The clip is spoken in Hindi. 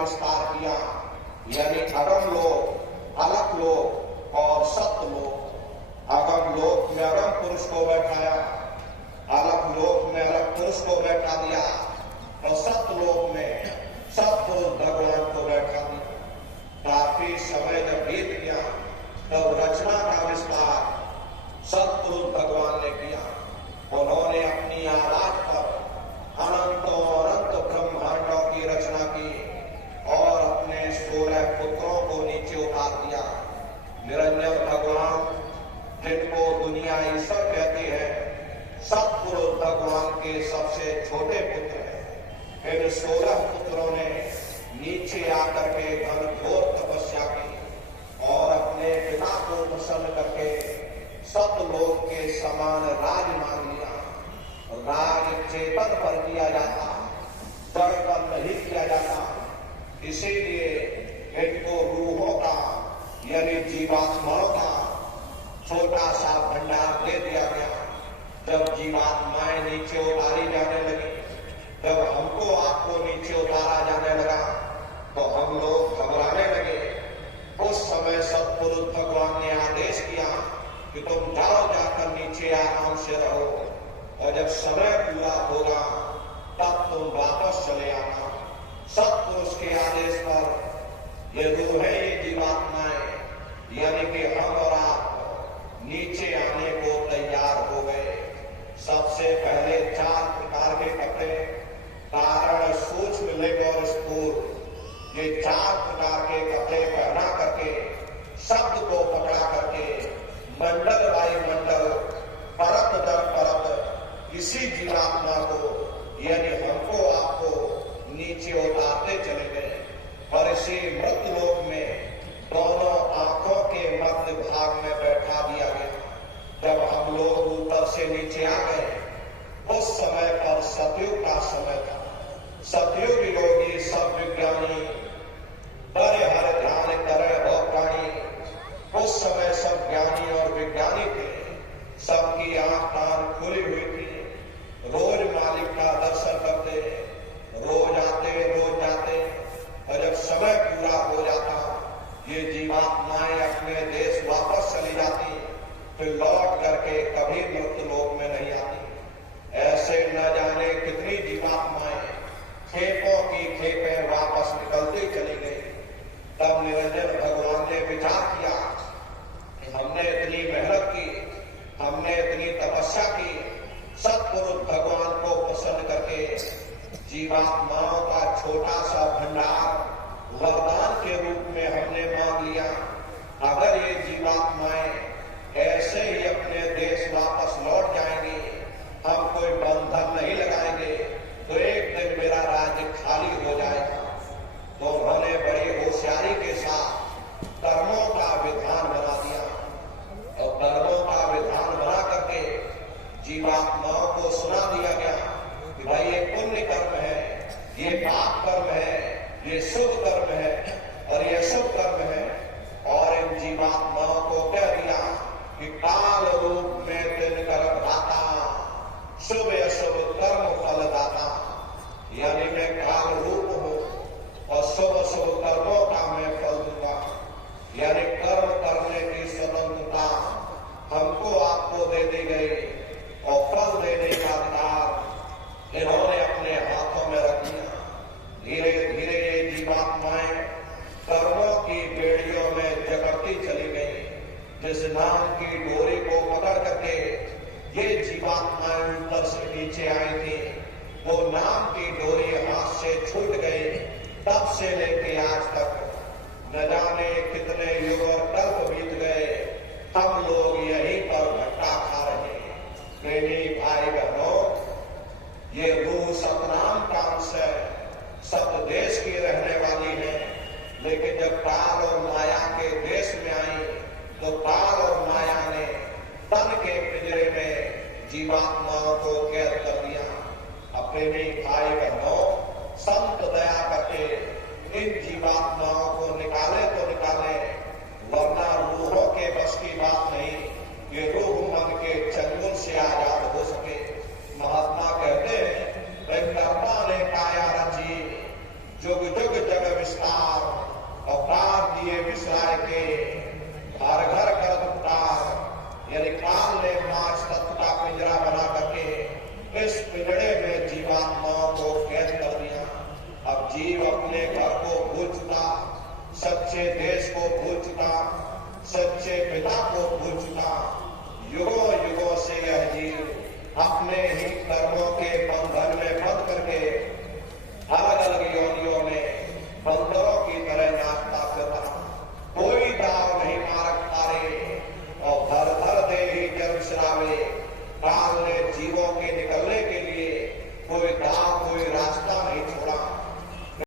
विस्तार किया, यानी अगम लोक, अलग लोक और सत्य लोक। अगम लोक में अगम पुरुष को बैठाया, अलग लोक में अलग पुरुष को बैठा दिया और सत्य लोक में सत्पुरुष भगवान को बैठा दिया। काफी समय जब बीत गया तब रचना का विस्तार सत्पुरुष भगवान ने किया। उन्होंने अपनी आवाज पर अनंतों अनंत ब्रह्मांडों की रचना की और अपने 16 पुत्रों को नीचे उतार दिया। निरंजन भगवान, जिनको दुनिया ईश्वर कहती है, सत्पुरुष भगवान के सबसे छोटे पुत्र हैं। इन 16 पुत्रों ने नीचे आकर के घनघोर तपस्या की और अपने पिता को प्रसन्न करके सतलोक के समान राज मांग लिया। राज चेतन पर किया जाता, जड़ पर नहीं किया जाता। इसीलिए इनको रूहों का यानी जीवात्माओं का छोटा सा भंडार दे दिया गया। जब जीवात्माएं नीचे उतारी जाने लगी, जब हमको आपको नीचे उतारा जाने लगा तो हम लोग घबराने लगे। उस समय सत्पुरुष भगवान ने आदेश किया कि तुम जाओ, जाकर नीचे आराम से रहो और जब समय पूरा होगा तब तुम वापस चले आना। सत्पुरुष के आदेश पर ये रूहें, ये जीवात्माएं यानी कि हम और आप नीचे आने को तैयार हो गए। सबसे पहले 4 प्रकार के कपड़े, कारण, सूक्ष्म, लिंग और स्थूल, ये 4 प्रकार के कपड़े पहना करके शब्द को पकड़ा करके मंडल वायुमंडल, परत दर परत इसी जीवात्मा को यानी हमको आपको नीचे उतारते चले गए। और इसी मृत लोक में दोनों आंखों के मध्य भाग में बैठा दिया गया। जब हम लोग ऊपर से नीचे आ गए उस समय पर सतयुग का समय था। सतयुग योगी सब विज्ञानी बड़े हर ध्यान करे हो प्राणी। उस समय सब ज्ञानी और विज्ञानी थे, सबकी आंख कान खुली हुई थी। रोज मालिक का दर्शन करते, रोज आते रोज जाते और जब समय पूरा हो जाता ये जीवात्माएं अपने देश वापस चली जाती, फिर लौट करके कभी मृत्यु लोक में नहीं आती। ऐसे न जाने कितनी जीवात्माएं खेपों की खेपें वापस निकलती चली गई। तब निरंजन भगवान ने विचार किया कि हमने इतनी मेहनत की, हमने इतनी तपस्या की, सत्पुरुष भगवान को प्रसन्न करके जीवात्माओं का छोटा सा भंडार वरदान के रूप में हमने मांग लिया। अगर ये जीवात्माएं ऐसे ही अपने देश वापस लौट जाएंगी, हम कोई बंधन नहीं लगाएंगे तो एक दिन मेरा राज्य खाली हो जाएगा। तो उन्होंने बड़ी होशियारी के साथ कर्मों का विधान बना दिया और कर्मों का विधान बना करके जीवात्माओं को सुना दिया गया कि भाई ये पुण्य कर्म है, ये पाप कर्म है, ये शुभ कर्म है और ये अशुभ कर्म है। और इन जीवात्माओं को कह दिया कि काल रूप में दिन कर्म दाता, शुभ अशुभ कर्म फल दाता। यानी मैं काल रूप हूं और शुभ अशुभ कर्मों का मैं फल दूंगा। यानी कर्म करने की स्वतंत्रता हमको आपको दे दी गई और फल देने का अधिकार इन्होंने अपने हाथों में रख लिया। धीरे धीरे ये जीवात्माएं कर्मों की बेड़ियों में जकड़ती चली गई। जिस नाम की डोरी को पकड़ करके ये जीवात्माएं ऊपर से नीचे आई थी, वो नाम की डोरी हाथ से छूट गई। तब से लेके आज तक न जाने कितने युग और कल्प बीत गए, हम लोग यहीं पर भट्टा खा रहे हैं। प्रेमी भाई बहनों, ये रूह सतनाम काल से सत देश की रहने वाली है, लेकिन जब काल और माया के देश में आई तो काल और माया ने तन के पिंजरे में जीवात्माओं को कैद कर दिया। प्रेमी भाई बहनों, संत दया करके इन जीवात्माओं को निकाले तो निकाले, वरना रूहों के बस की बात नहीं ये रूह मन के चंगुल से आजाद हो सके। महात्मा कहते हैं, कर्ता ने काया रची, जुग जुग जग विस्तार जीव अपने घर को भूल चुका, सच्चे देश को भूल चुका, सच्चे पिता को भूल चुका। युगों युगों से यह जीव अपने ही कर्मों के बंधन में बंध करके अलग अलग योनि